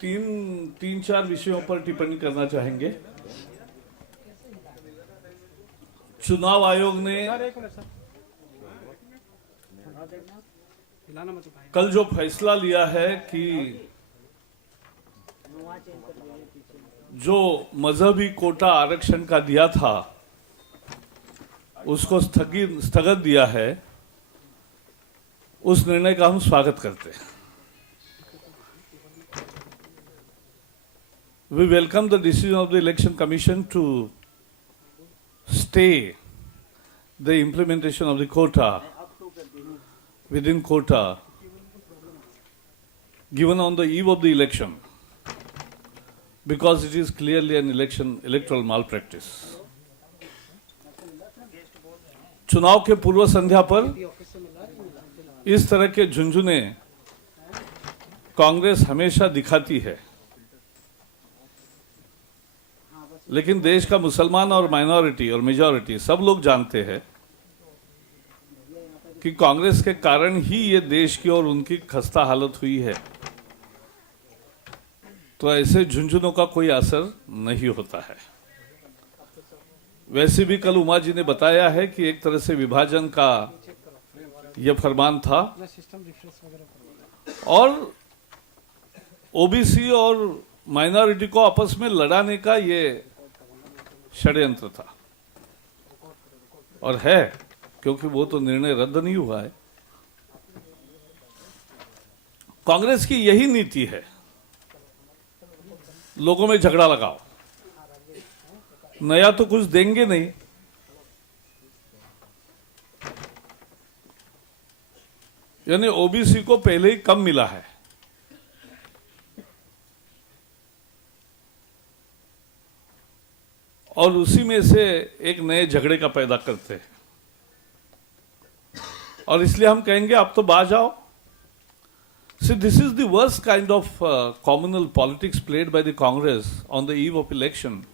तीन चार विषयों पर टिप्पणी करना चाहेंगे। चुनाव आयोग ने कल जो फैसला लिया है कि जो मजहबी कोटा आरक्षण का दिया था उसको स्थगित दिया है, उस निर्णय का हम स्वागत करते हैं। We welcome the decision of the Election Commission to stay the implementation of the quota within quota given on the eve of the election, because it is clearly an electoral malpractice. चुनाव के पूर्व संध्या पर इस तरह के झुंझुने कांग्रेस हमेशा दिखाती है, लेकिन देश का मुसलमान और माइनॉरिटी और मेजॉरिटी सब लोग जानते हैं कि कांग्रेस के कारण ही ये देश की और उनकी खस्ता हालत हुई है। तो ऐसे झुंझुनों का कोई असर नहीं होता है। वैसे भी कल उमा जी ने बताया है कि एक तरह से विभाजन का यह फरमान था और ओबीसी और माइनॉरिटी को आपस में लड़ाने का ये षड्यंत्र था और है, क्योंकि वो तो निर्णय रद्द नहीं हुआ है। कांग्रेस की यही नीति है, लोगों में झगड़ा लगाओ, नया तो कुछ देंगे नहीं। यानी ओबीसी को पहले ही कम मिला है और उसी में से एक नए झगड़े का पैदा करते हैं और इसलिए हम कहेंगे आप तो बाज आओ। See, this is the worst kind of communal politics played by the Congress on the eve of election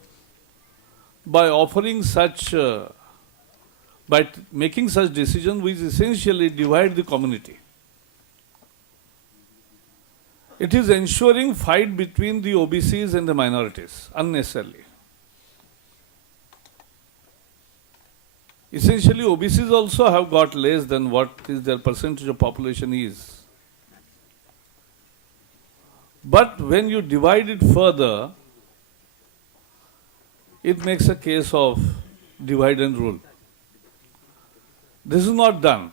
by offering such, making such decisions which essentially divide the community. It is ensuring fight between the OBCs and the minorities unnecessarily. Essentially, OBCs also have got less than what is their percentage of population is. But when you divide it further, it makes a case of divide and rule. This is not done.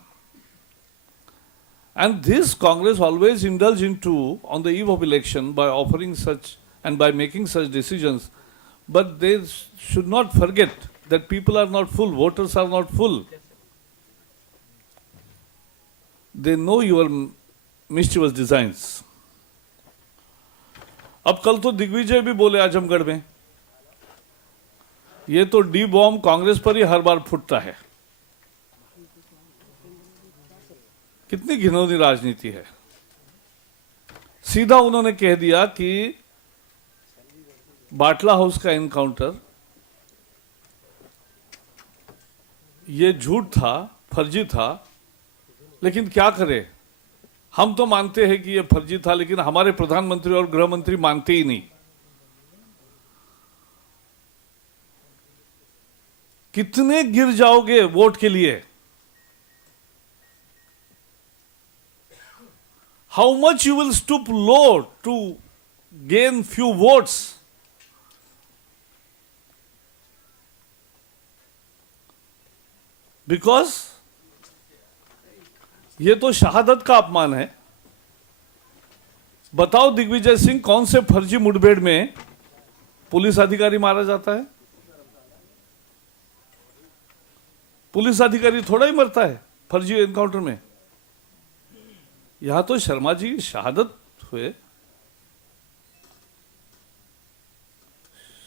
And this Congress always indulge into on the eve of election by offering such and by making such decisions. But they should not forget that people are not full, voters are not full. They know your mischievous designs. अब कल तो दिग्विजय भी बोले आजमगढ़ में, ये तो D bomb Congress पर ही हर बार फूटता है। कितनी घिनौनी राजनीति है। सीधा उन्होंने कह दिया कि बाटला हाउस का एनकाउंटर ये झूठ था, फर्जी था, लेकिन क्या करें, हम तो मानते हैं कि ये फर्जी था, लेकिन हमारे प्रधानमंत्री और गृह मंत्री मानते ही नहीं। कितने गिर जाओगे वोट के लिए? How much you will stoop low to gain few votes? Because ये तो शहादत का अपमान है। बताओ दिग्विजय सिंह, कौन से फर्जी मुठभेड़ में पुलिस अधिकारी मारा जाता है? पुलिस अधिकारी थोड़ा ही मरता है फर्जी एनकाउंटर में। यहां तो शर्मा जी शहादत हुए।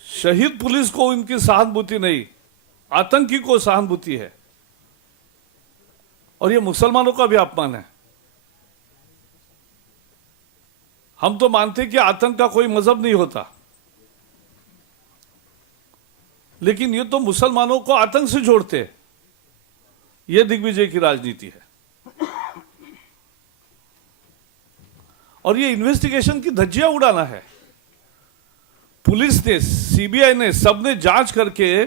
शहीद पुलिस को उनकी सहानुभूति नहीं, आतंकी को सहानुभूति है और ये मुसलमानों का भी अपमान है। हम तो मानते कि आतंक का कोई मजहब नहीं होता, लेकिन ये तो मुसलमानों को आतंक से जोड़ते। ये दिग्विजय की राजनीति है और ये इन्वेस्टिगेशन की धज्जियां उड़ाना है। पुलिस ने, सीबीआई ने, सबने जांच करके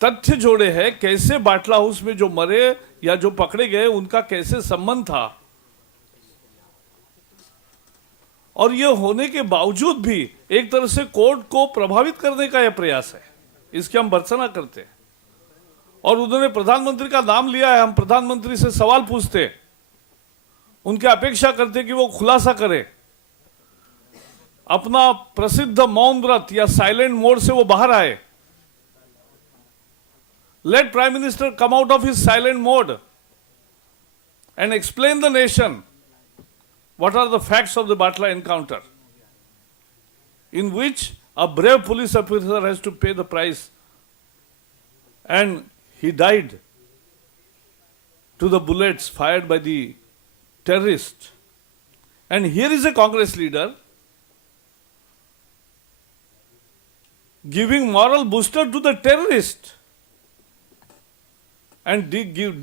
तथ्य जोड़े हैं कैसे बाटला हाउस में जो मरे या जो पकड़े गए उनका कैसे संबंध था। और यह होने के बावजूद भी एक तरह से कोर्ट को प्रभावित करने का यह प्रयास है, इसकी हम भर्त्सना करते हैं। और उन्होंने प्रधानमंत्री का नाम लिया है, हम प्रधानमंत्री से सवाल पूछते, उनके अपेक्षा करते कि वो खुलासा करे, अपना प्रसिद्ध मौन व्रत या साइलेंट मोड से वो बाहर आए। Let prime minister come out of his silent mode and explain the nation what are the facts of the Batla encounter, in which a brave police officer has to pay the price and he died to the bullets fired by the terrorist. And here is a Congress leader giving moral booster to the terrorist and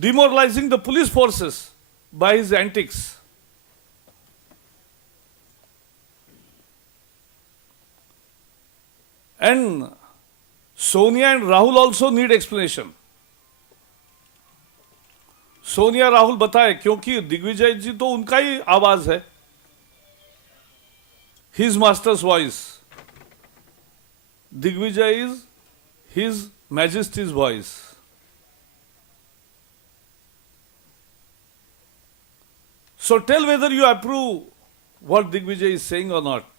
demoralizing the police forces by his antics. And Sonia and Rahul also need explanation. Sonia Rahul बताए, क्योंकि दिग्विजय जी तो उनका ही आवाज है, his master's voice. Digvijay is his majesty's voice. So tell whether you approve what Digvijay is saying or not.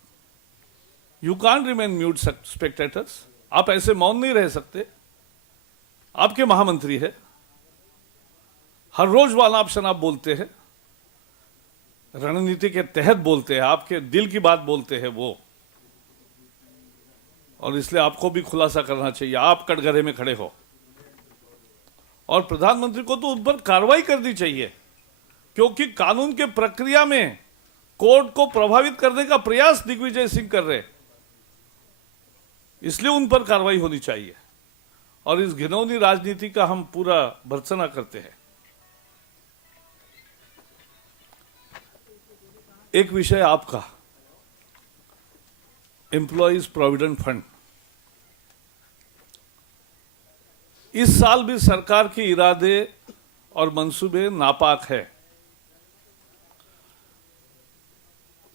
You can't remain mute spectators. आप ऐसे मौन नहीं रह सकते। आपके महामंत्री है, हर रोज वाला शनाब बोलते हैं, रणनीति के तहत बोलते हैं, आपके दिल की बात बोलते हैं वो, और इसलिए आपको भी खुलासा करना चाहिए। आप कटघरे में खड़े हो और प्रधानमंत्री को तो उन पर कार्रवाई करनी चाहिए, क्योंकि कानून के प्रक्रिया में कोर्ट को प्रभावित करने का प्रयास दिग्विजय सिंह कर रहे, इसलिए उन पर कार्रवाई होनी चाहिए। और इस घिनौनी राजनीति का हम पूरा भर्त्सना करते हैं। एक विषय आपका, एम्प्लॉयज प्रोविडेंट फंड। इस साल भी सरकार के इरादे और मंसूबे नापाक है।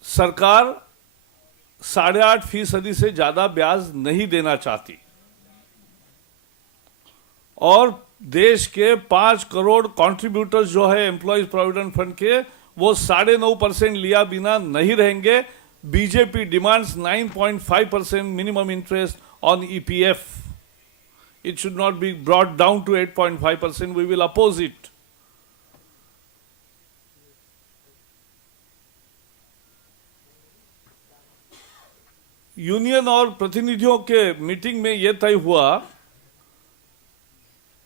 सरकार 8.5% से ज्यादा ब्याज नहीं देना चाहती और देश के 5 करोड़ कॉन्ट्रीब्यूटर्स जो है एम्प्लॉयज प्रोविडेंट फंड के, वो 9.5% लिया बिना नहीं रहेंगे। BJP demands 9.5% minimum interest on EPF. It should not be brought down to 8.5%. We will oppose it. Union और प्रतिनिधियों के मीटिंग में यह तय हुआ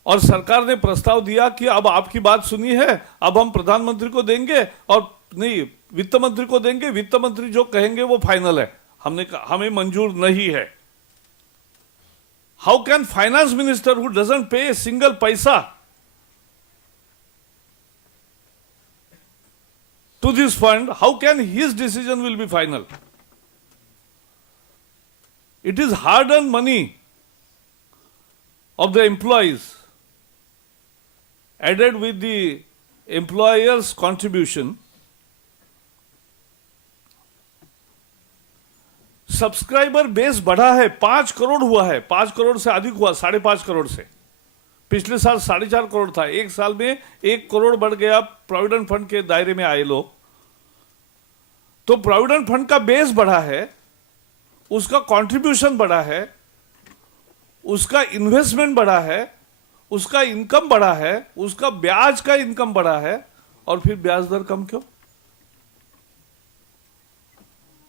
और सरकार ने प्रस्ताव दिया कि अब आपकी बात सुनी है, अब हम प्रधानमंत्री को देंगे और नहीं वित्त मंत्री को देंगे, वित्त मंत्री जो कहेंगे वो फाइनल है। हमने कहा हमें मंजूर नहीं है। How can finance minister who doesn't pay a single paisa to this fund, how can his decision will be final? It is hard-earned money of the employees added with the employer's contribution. Subscriber base बढ़ा है, 5 करोड़ हुआ है, 5 करोड़ से अधिक हुआ, 5.5 करोड़ से। पिछले साल 4.5 करोड़ था, एक साल में 1 करोड़ बढ़ गया प्रोविडेंट फंड के दायरे में आए लोग। तो प्रोविडेंट फंड का बेस बढ़ा है, उसका कंट्रीब्यूशन बढ़ा है, उसका इन्वेस्टमेंट बढ़ा है, उसका इनकम बढ़ा है, उसका ब्याज का इनकम बढ़ा है, और फिर ब्याज दर कम क्यों?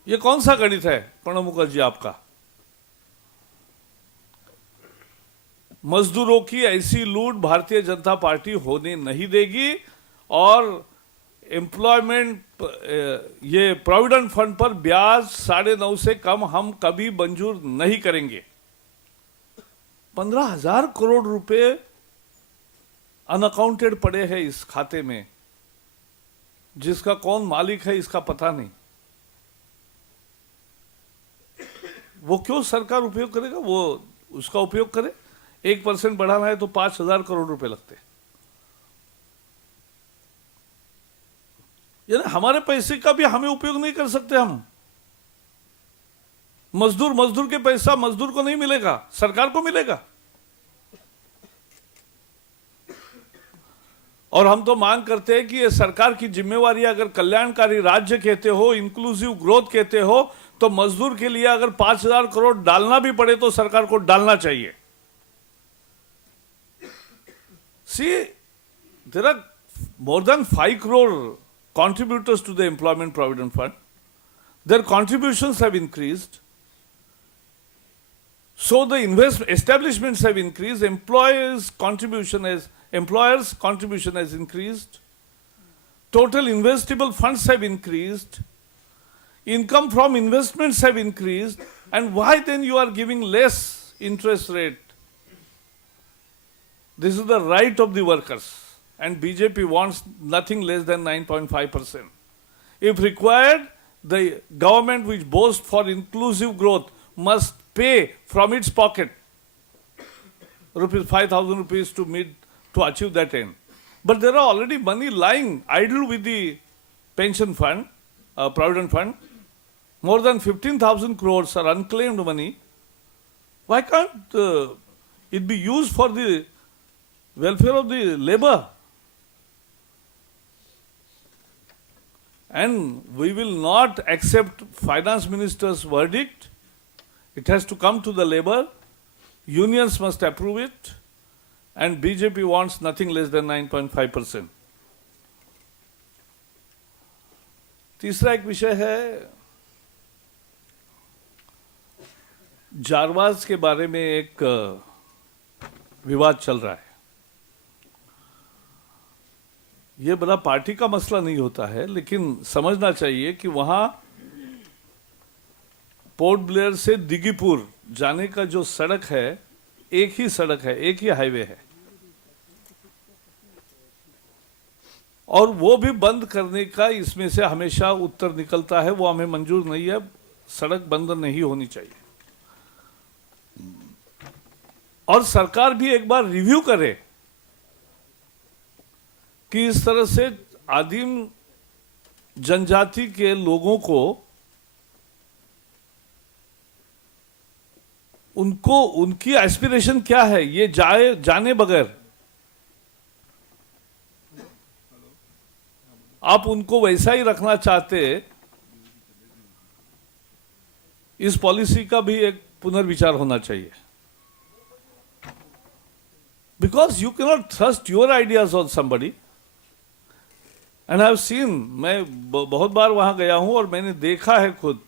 ये कौन सा गणित है प्रणब मुखर्जी आपका? मजदूरों की ऐसी लूट भारतीय जनता पार्टी होने नहीं देगी और एम्प्लॉयमेंट ये प्रोविडेंट फंड पर ब्याज 9.5 से कम हम कभी मंजूर नहीं करेंगे। 15,000 करोड़ रुपए अनअकाउंटेड पड़े हैं इस खाते में। जिसका कौन मालिक है इसका पता नहीं, वो क्यों सरकार उपयोग करेगा? वो उसका उपयोग करे। 1% बढ़ाना है तो 5,000 करोड़ रुपए लगते। यानी हमारे पैसे का भी हमें उपयोग नहीं कर सकते हम। मजदूर के पैसा मजदूर को नहीं मिलेगा, सरकार को मिलेगा। और हम तो मांग करते हैं कि ये सरकार की जिम्मेवारी, अगर कल्याणकारी राज्य कहते हो, इंक्लूसिव ग्रोथ कहते हो, तो मजदूर के लिए अगर 5,000 करोड़ डालना भी पड़े तो सरकार को डालना चाहिए। See, there are more than 5 crore contributors to the Employment Provident Fund. Their contributions have increased. So the establishments have increased. Employers' contribution has increased. Total investable funds have increased. Income from investments have increased. And why then you are giving less interest rate? This is the right of the workers, and BJP wants nothing less than 9.5%. If required, the government which boasts for inclusive growth must pay from its pocket rupees 5,000 rupees to achieve that end. But there are already money lying idle with the pension fund, provident fund. More than 15,000 crores are unclaimed money. Why can't it be used for the welfare of the labor? And we will not accept finance minister's verdict. It has to come to the labor. Unions must approve it. And BJP wants nothing less than 9.5%. तीसरा एक विषय है, जारवाज के बारे में एक विवाद चल रहा है। ये बड़ा पार्टी का मसला नहीं होता है, लेकिन समझना चाहिए कि वहां पोर्ट ब्लेयर से दिगीपुर जाने का जो सड़क है, एक ही सड़क है, एक ही हाईवे है, और वो भी बंद करने का इसमें से हमेशा उत्तर निकलता है, वो हमें मंजूर नहीं है, सड़क बंद नहीं होनी चाहिए। और सरकार भी एक बार रिव्यू करे कि इस तरह से आदिम जनजाति के लोगों को उनकी एस्पिरेशन क्या है, ये जाने बगैर आप उनको वैसा ही रखना चाहते, इस पॉलिसी का भी एक पुनर्विचार होना चाहिए। Because you cannot thrust your ideas on somebody. And I have seen, मैं बहुत बार वहां गया हूं और मैंने देखा है खुद,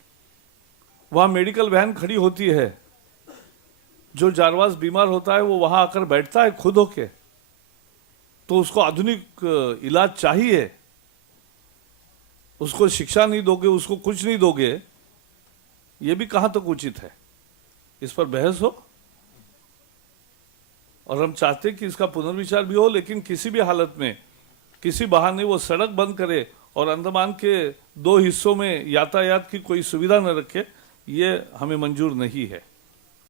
वहां मेडिकल वैन खड़ी होती है, जो जारवाज बीमार होता है वो वहां आकर बैठता है खुद होके, तो उसको आधुनिक इलाज चाहिए, उसको शिक्षा नहीं दोगे, उसको कुछ नहीं दोगे, ये भी कहां तक उचित है? इस पर बहस हो। और हम चाहते कि इसका पुनर्विचार भी हो, लेकिन किसी भी हालत में किसी बहाने वो सड़क बंद करे और अंडमान के 2 हिस्सों में यातायात की कोई सुविधा न रखे, ये हमें मंजूर नहीं है।